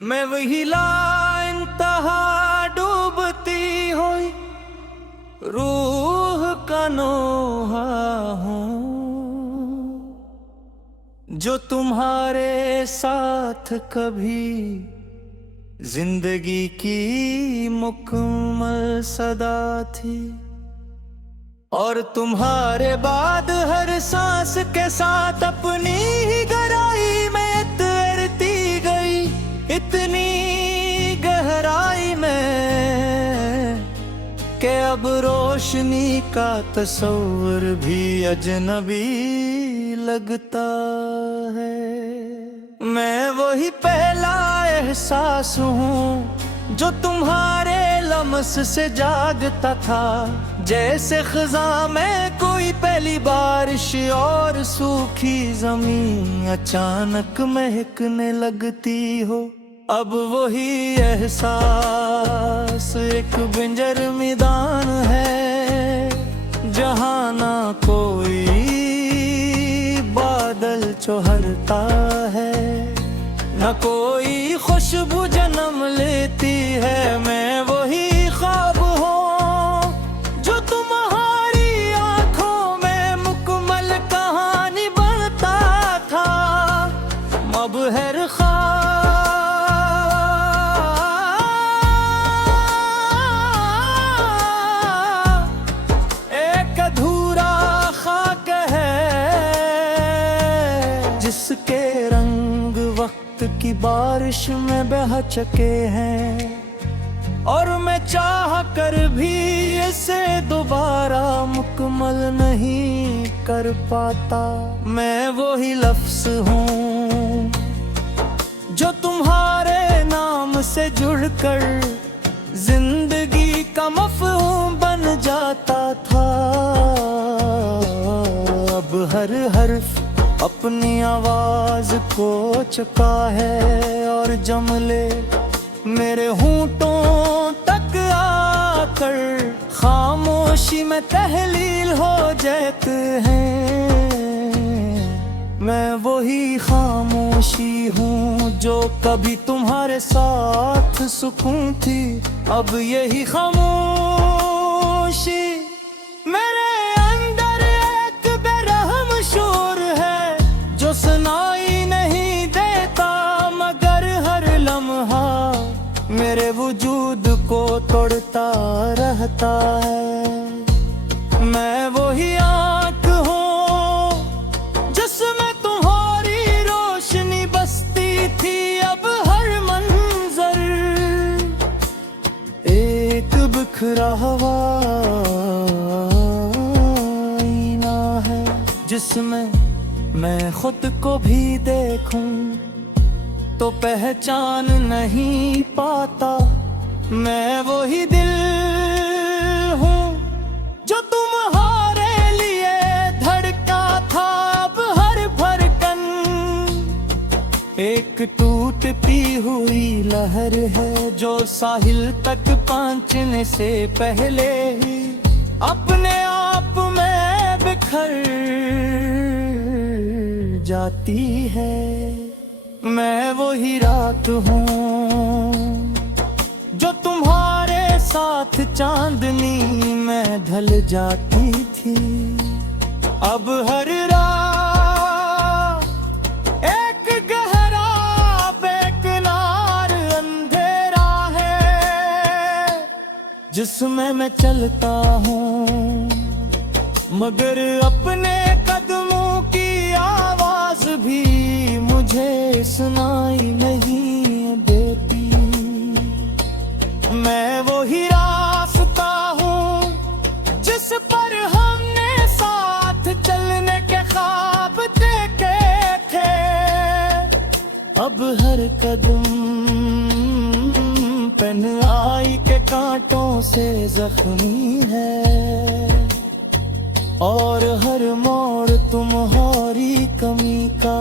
मैं वही इंतहा डूबती हुई रूह का नोहा हूँ जो तुम्हारे साथ कभी जिंदगी की मुकम्मल सदा थी, और तुम्हारे बाद हर सांस के साथ अपनी ही गहराई में तैरती गई, इतनी गहराई में कि अब रोशनी का तस्वर भी अजनबी लगता है। मैं वही पहला एहसास हूँ जो तुम्हारे लम्स से जागता था, जैसे खज़ां में कोई पहली बारिश और सूखी जमीन अचानक महकने लगती हो। अब वही एहसास एक बंजर मैदान है जहाँ ना कोई बादल चौहरता है, न कोई खुशबू जन्म लेती है। मैं वही ख्वाब हूँ जो तुम्हारी आंखों में मुकम्मल कहानी बनता था। अब हर ख्वाब एक अधूरा खाक है जिसके रंग वक्त की बारिश में बह चुके हैं, और मैं चाह कर भी इसे दोबारा मुकम्मल नहीं कर पाता। मैं वही लफ्ज़ हूँ जो तुम्हारे नाम से जुड़कर जिंदगी का मफ़हूम बन जाता था। अब हर हर्फ अपनी आवाज को चुका है और जमले मेरे होंठों तक आकर खामोशी में तहलील हो जाते हैं। मैं वही खामोशी हूँ जो कभी तुम्हारे साथ सुकून थी। अब यही खामोशी मेरे अंदर एक बेरहम शोर है जो सुनाई नहीं देता, मगर हर लम्हा मेरे वजूद को तोड़ता रहता है। मैं वही आँख हूँ जिसमें तुम्हारी रोशनी बसती थी। अब हर मंजर एक बिखरा हुआ आईना है जिसमें मैं खुद को भी देखूं तो पहचान नहीं पाता। मैं वही दिल हूँ जो तुम्हारे लिए धड़का था। अब हर धड़कन एक टूटती हुई लहर है जो साहिल तक पहुँचने से पहले ही अपने आप में बिखर जाती है। मैं वही रात हूँ जो तुम्हारे साथ चांदनी में ढल जाती थी। अब हर रात एक गहरा बेकरार अंधेरा है जिसमें मैं चलता हूँ, मगर अपने कदमों की आवाज भी मुझे सुनाई नहीं देती। मैं वही रास्ता हूँ जिस पर हमने साथ चलने के ख्वाब देखे थे। अब हर कदम तन्हाई के कांटों से जख्मी है, और हर मोड़ तुम्हारी कमी का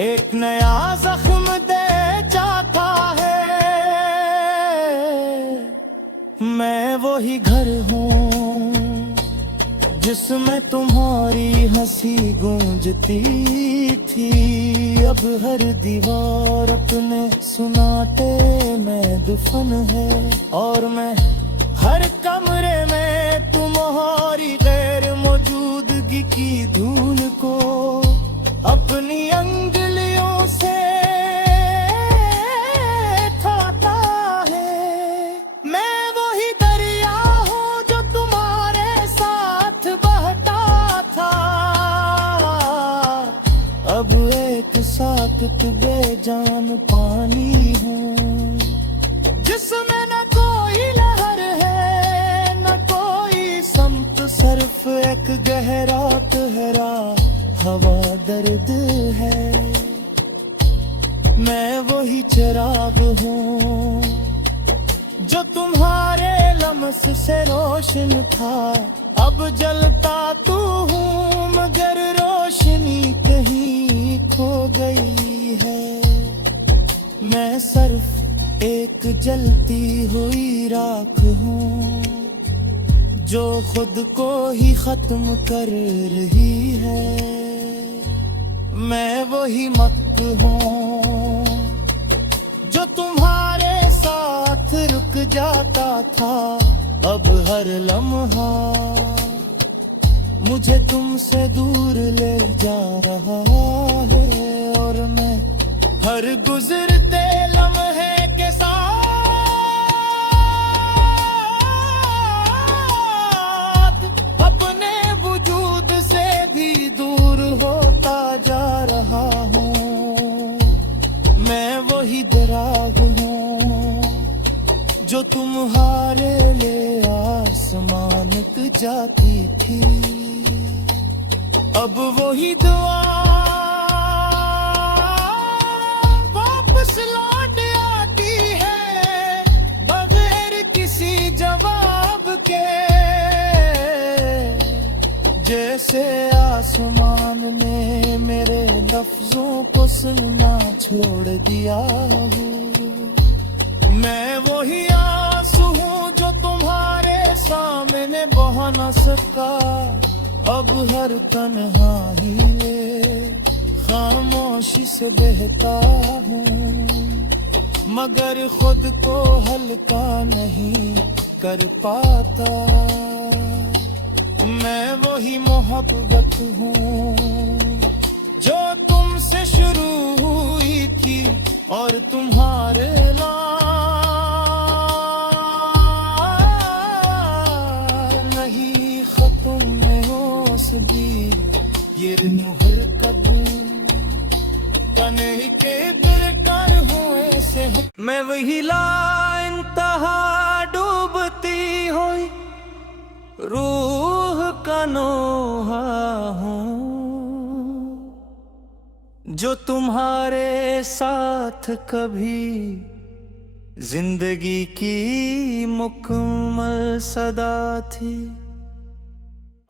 एक नया जख्म दे जाता है। मैं वही घर हूँ जिसमें तुम्हारी हंसी गूंजती थी। अब हर दीवार अपने सुनाटे में दुफन है, और मैं हर कमरे में तुम्हारी गैर मौजूदगी की धूल को अपनी अंगुलियों से खाता है। मैं वही दरिया हूँ जो तुम्हारे साथ बहता था, अब एक साकत बेजान पानी हूँ, जिसमें न कोई लहर है न कोई समत, सिर्फ एक गहरा गहरा हवा दर्द है। मैं वही चिराग हूँ जो तुम्हारे लम्स से रोशन था, अब जलता तू हूँ मगर रोशनी कहीं खो गई है। मैं सिर्फ एक जलती हुई राख हूँ जो खुद को ही खत्म कर रही है। मैं वही मक हूँ जो तुम्हारे साथ रुक जाता था, अब हर लम्हा मुझे तुमसे दूर ले जा रहा है। और मैं हर गुजरते लम्हे के साथ अपने वजूद से भी दूर होता जा रहा हूँ। मैं वही दराग हूँ जो तुम्हारे लिए आसमान तक जाती थी, अब वही दुआ वापस लौट आती है बगैर किसी जवाब के। जैसे आसमान ने मेरे लफ्जों को सुनना छोड़ दिया हो। मैं वही आंसू हूँ जो तुम्हारे सामने बहा न सका, अब हर तन्हाई में खामोशी से बहता हूँ, मगर खुद को हल्का नहीं कर पाता। मैं वही मोहब्बत हूँ जो तुमसे शुरू हुई थी और तुम्हारे नहीं खत्म में हो सभी ये मुहर कदम कने के बिरकार हुए से। मैं वही ला इंतहा डूबती हुई रूह का नोहा हूँ जो तुम्हारे साथ कभी जिंदगी की मुकम्मल सदा थी,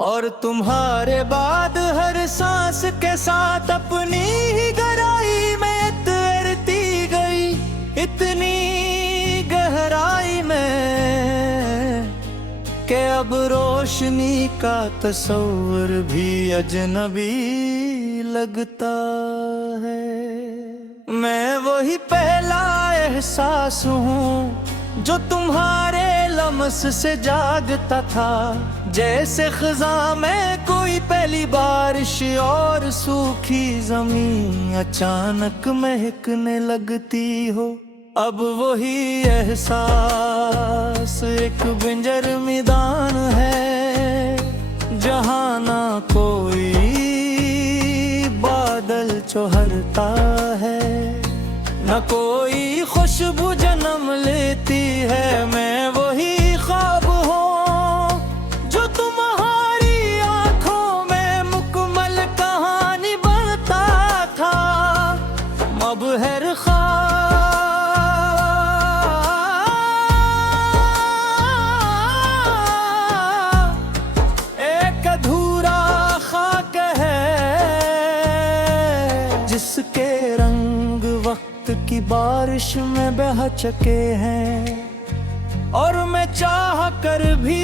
और तुम्हारे बाद हर सांस के साथ अपनी ही गहराई में तैरती गई, इतनी गहराई में कि अब रोशनी का तस्वर भी अजनबी लगता है। मैं वही पहला एहसास हूँ जो तुम्हारे लम्स से जागता था, जैसे खज़ां में कोई पहली बारिश और सूखी जमीन अचानक महकने लगती हो। अब वही एहसास एक बंजर मैदान है जहाँ ना कोई बादल चौहरता है, न कोई खुशबू जन्म लेती है। मैं वही ख्वाब हूँ जो तुम्हारी आंखों में मुकम्मल कहानी बनता था, अब हर एक अधूरा खाक है जिसके रंग वक्त की बारिश में बह चुके हैं। और मैं चाह कर भी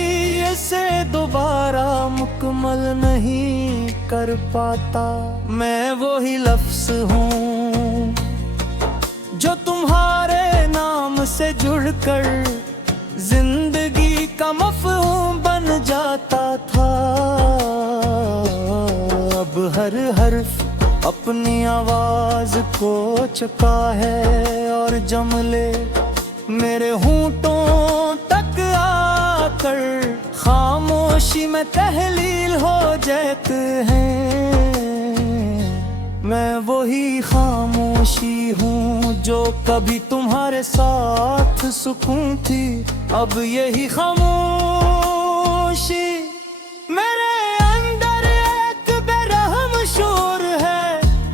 इसे दोबारा मुकम्मल नहीं कर पाता। मैं वही लफ्ज़ हूँ जो तुम्हारे नाम से जुड़कर जिंदगी का मफ़हूम बन जाता था। अब हर हर्फ अपनी आवाज़ को चुका है और जमले मेरे होंठों तक आकर खामोशी में तहलील हो जाते हैं। मैं वही खामोशी हूँ जो कभी तुम्हारे साथ सुकून थी। अब यही खामोशी मेरे अंदर एक बेरहम शोर है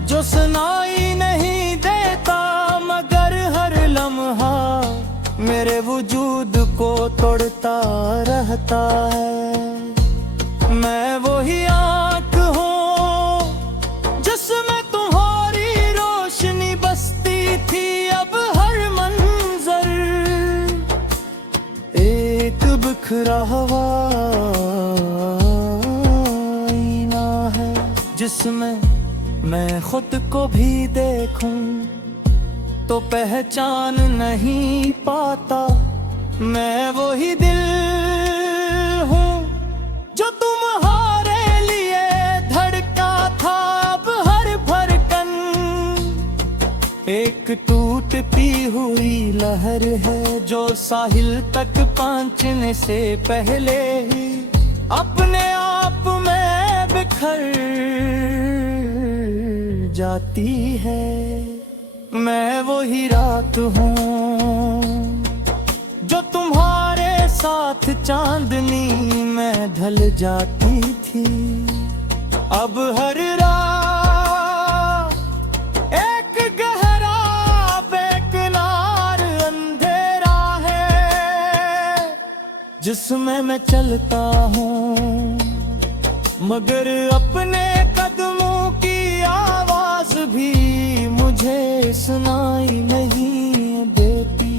जो सुनाई नहीं देता, मगर हर लम्हा मेरे वजूद को तोड़ता रहता है। मैं वही आँख हूँ जिसमें तुम्हारी रोशनी बसती थी। अब हर मंजर एक बिखरा हुआ आईना है जिसमें मैं खुद को भी देखूं तो पहचान नहीं पाता। मैं वही दिल हूँ जो तुम्हारे लिए धड़का था। अब हर धड़कन एक टूटती हुई लहर है जो साहिल तक पहुंचने से पहले ही अपने आप में बिखर जाती है। मैं वही रात हूँ जो तुम्हारे साथ चांदनी में ढल जाती थी। अब हर रात एक गहरा बेकिनार अंधेरा है जिसमें मैं चलता हूँ, मगर अपने कदमों की आवाज भी मुझे सुनाई नहीं देती।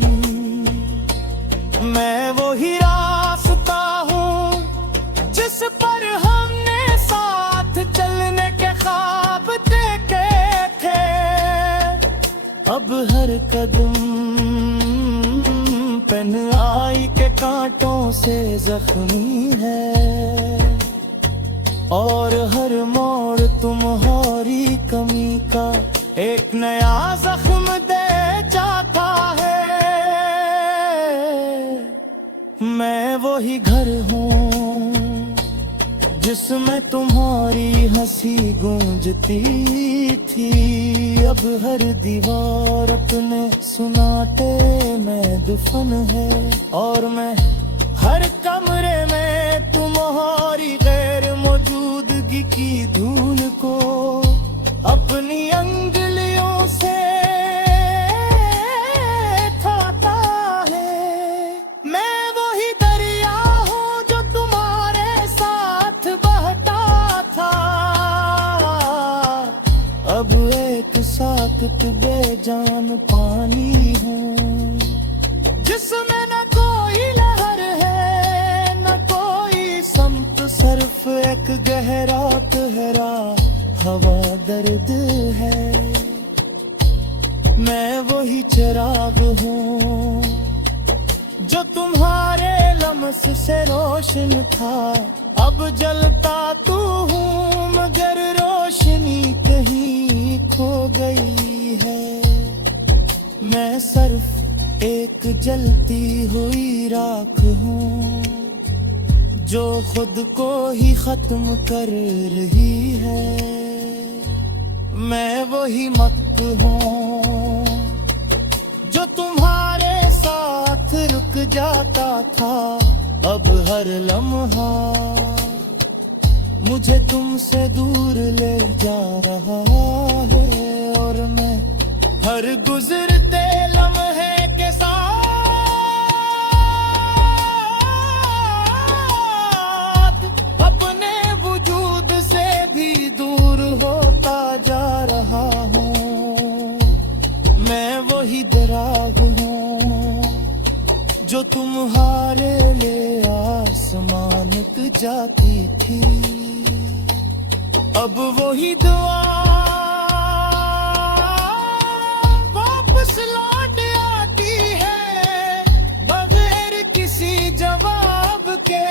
मैं वही रास्ता हूँ जिस पर हमने साथ चलने के ख्वाब देखे थे। अब हर कदम पेन्हाई के कांटों से जख्मी है और हर मोड़ तुम्हारी कमी का एक नया जख्म दे जाता है। मैं वही घर हूँ जिसमें तुम्हारी हंसी गूंजती थी। अब हर दीवार अपने सुनाटे में दफन है और मैं हर कमरे में तुम्हारी गैर मौजूदगी की धूल को अपनी अंगुलियों से खाता है। मैं वही दरिया हूँ जो तुम्हारे साथ बहता था। अब एक साकत बेजान पानी हूँ जिसमें न कोई लहर है न कोई समत, सिर्फ एक गहरा गहरा हवा दर्द है। मैं वही चिराग हूँ जो तुम्हारे लम्स से रोशन था। अब जलता तू हूँ मगर रोशनी कहीं खो गई है। मैं सिर्फ एक जलती हुई राख हूँ जो खुद को ही खत्म कर रही है। मैं वही मत हूँ जो तुम्हारे साथ रुक जाता था। अब हर लम्हा मुझे तुमसे दूर ले जा रहा है और मैं हर गुजरते लम्हे के साथ अपने वजूद से भी दूर होता जा रहा हूँ। मैं वही दराग हूँ जो तुम्हारे लिए आसमान जाती थी, अब वही दुआ वापस लौट आती है बगैर किसी जवाब के।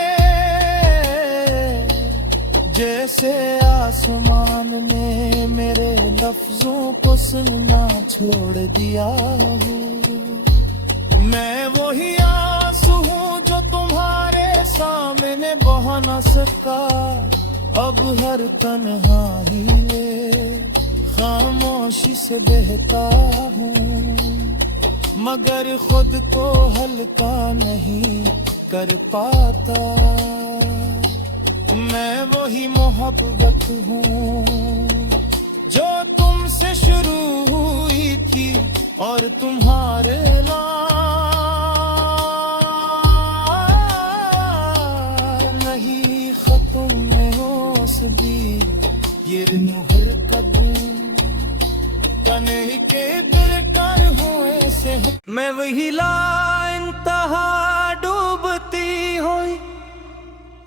जैसे आसमान ने मेरे लफ्जों को सुनना छोड़ दिया हो, मैं वही आंसू हूँ जो तुम्हारे सामने बहा न सका। अब हर तन्हाई में खामोशी से बहता हूँ, मगर खुद को हल्का नहीं कर पाता। मैं वही मोहब्बत हूँ जो तुमसे शुरू हुई थी और तुम्हारे नहीं खत्म में हो सभी ये मुहर कदम कने के दरकार हुए से। मैं वही ला इंतहा डूबती हुई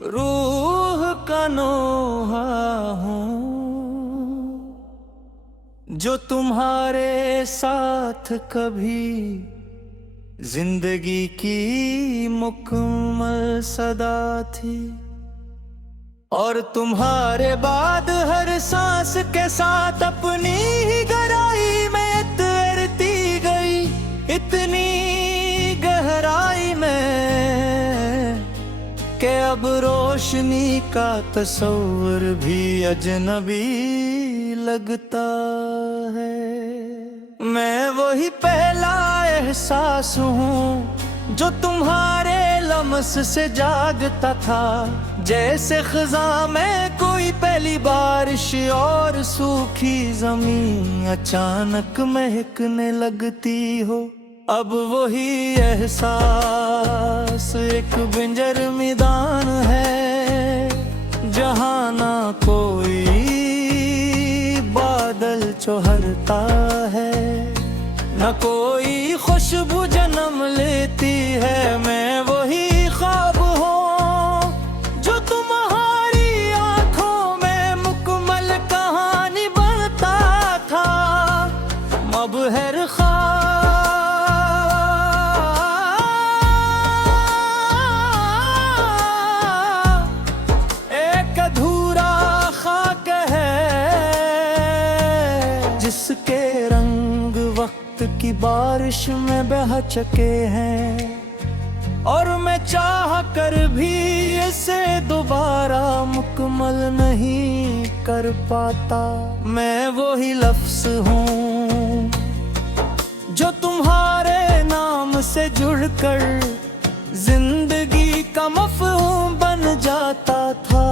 रूह का नोहा हूँ, जो तुम्हारे साथ कभी जिंदगी की मुकम्मल सदा थी, और तुम्हारे बाद हर सांस के साथ अपनी ही गहराई में तैरती गई, इतनी गहराई में कि अब रोशनी का तस्वर भी अजनबी लगता है। मैं वही पहला एहसास हूँ जो तुम्हारे लम्स से जागता था, जैसे खज़ां में कोई पहली बारिश और सूखी जमीन अचानक महकने लगती हो। अब वही एहसास एक बंजर मैदान है जहाँ ना कोई बादल चौहरता है, न कोई खुशबू जन्म लेती है। मैं वही ख्वाब हूँ जो तुम्हारी आंखों में मुकम्मल कहानी बनता था। अब हर जिसके रंग वक्त की बारिश में बह चुके हैं, और मैं चाह कर भी इसे दोबारा मुकम्मल नहीं कर पाता। मैं वही लफ्ज़ हूँ जो तुम्हारे नाम से जुड़कर जिंदगी का मफ़हूम बन जाता था।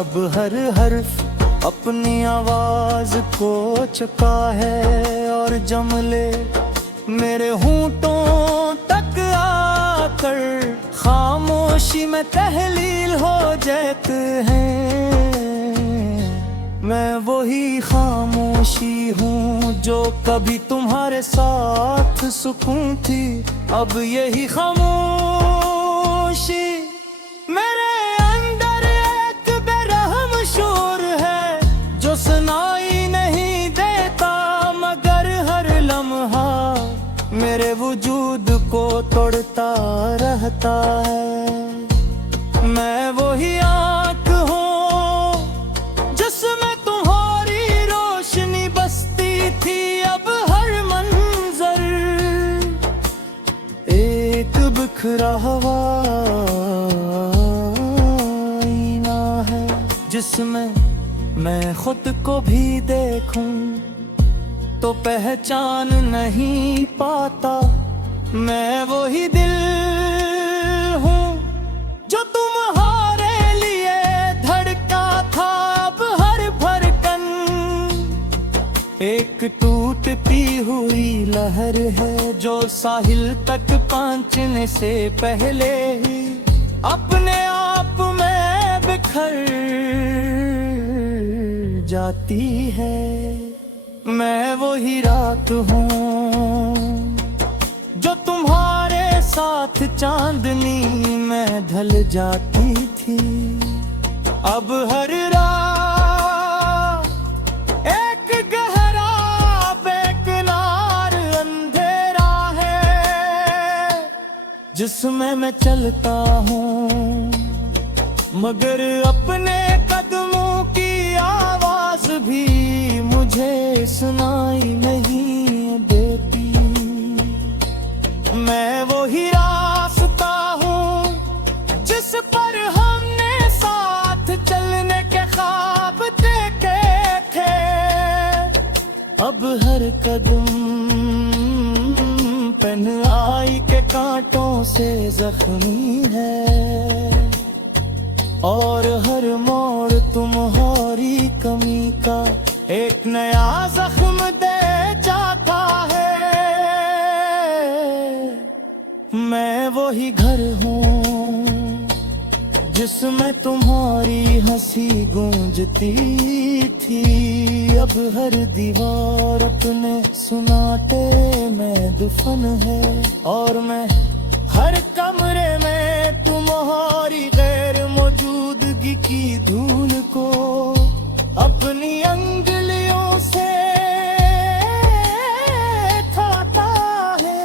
अब हर हर्फ अपनी आवाज को चुका है और जमले मेरे होंठों तक आकर खामोशी में तहलील हो जाते हैं। मैं वही खामोशी हूँ जो कभी तुम्हारे साथ सुकून थी, अब यही खामोशी मेरे अंदर एक बेरहम शोर है जो सुनाई नहीं देता, मगर हर लम्हा मेरे वजूद को तोड़ता रहता है। मैं वही आँख हूँ जिसमें तुम्हारी रोशनी बसती थी, अब हर मंजर एक बिखरा हुआ आईना है जिसमें मैं खुद को भी देखूं तो पहचान नहीं पाता। मैं वही दिल हूँ जो तुम्हारे लिए धड़का था, अब हर धड़कन एक टूटती हुई लहर है जो साहिल तक पहुंचने से पहले ही अपने आप में बिखर जाती है। मैं वही रात हूँ जो साथ चांदनी में ढल जाती थी। अब हर रात एक गहरा बेकरार अंधेरा है जिसमें मैं चलता हूँ, मगर अपने कदमों की आवाज भी मुझे सुनाई नहीं देती। मैं वही रास्ता हूँ जिस पर हमने साथ चलने के ख्वाब देखे थे। अब हर कदम तन्हाई के कांटों से जख्मी है और हर मोड़ तुम्हारी कमी का एक नया जख्म दे जाता है। मैं वही घर हूँ जिसमें तुम्हारी हंसी गूंजती थी। अब हर दीवार अपने सुनाटे में दफन है और मैं हर कमरे में तुम्हारी गैर मौजूदगी की धूल को अपनी अंगुलियों से खाता है।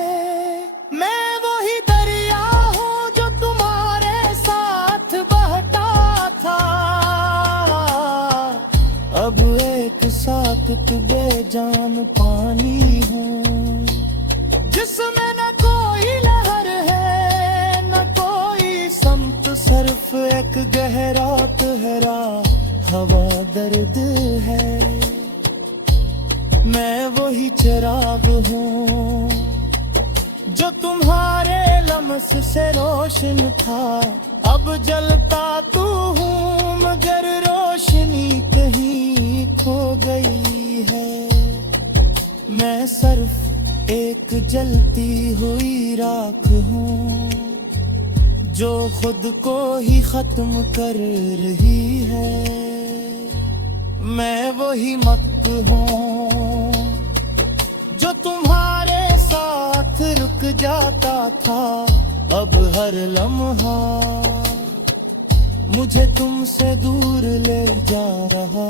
मैं वही दरिया हूँ जो तुम्हारे साथ बहता था। अब एक साथ बेजान पानी हूँ जिसमें न कोई लहर है न कोई संत, सिर्फ एक गहरा गहरा हवा दर्द है। मैं वही चिराग हूँ जो तुम्हारे लम्स से रोशन था। अब जलता तू हूँ मगर रोशनी कहीं खो गई है। मैं सिर्फ एक जलती हुई राख हूँ जो खुद को ही खत्म कर रही है। मैं वही मत हूँ जो तुम्हारे साथ रुक जाता था। अब हर लम्हा मुझे तुमसे दूर ले जा रहा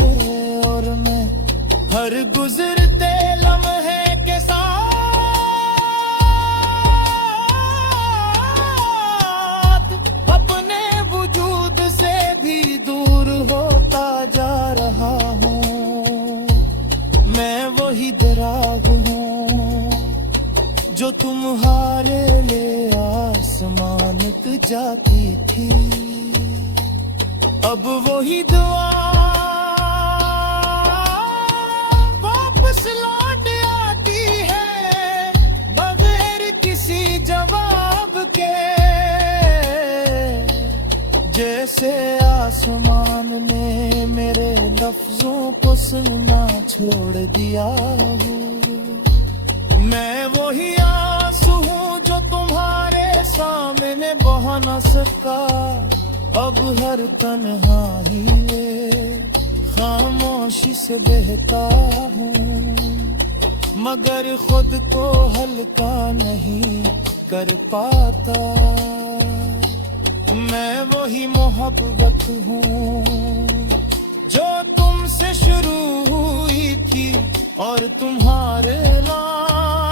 है और मैं हर गुजरते लम्हे के साथ अपने वजूद से भी दूर होता जा रहा हूँ। मैं वही दराग हूँ जो तुम्हारे लिए आसमान तक जाती थी। अब वही दुआ वापस लौट आती है बगैर किसी जवाब के। जैसे आसमान ने मेरे लफ्जों को सुनना छोड़ दिया हो। मैं वही आंसू हूँ जो तुम्हारे सामने बहा न सका। अब हर तन्हाई में खामोशी से बहता हूँ मगर खुद को हल्का नहीं कर पाता। मैं वही मोहब्बत हूँ जो तुमसे शुरू हुई थी और तुम्हारे नाम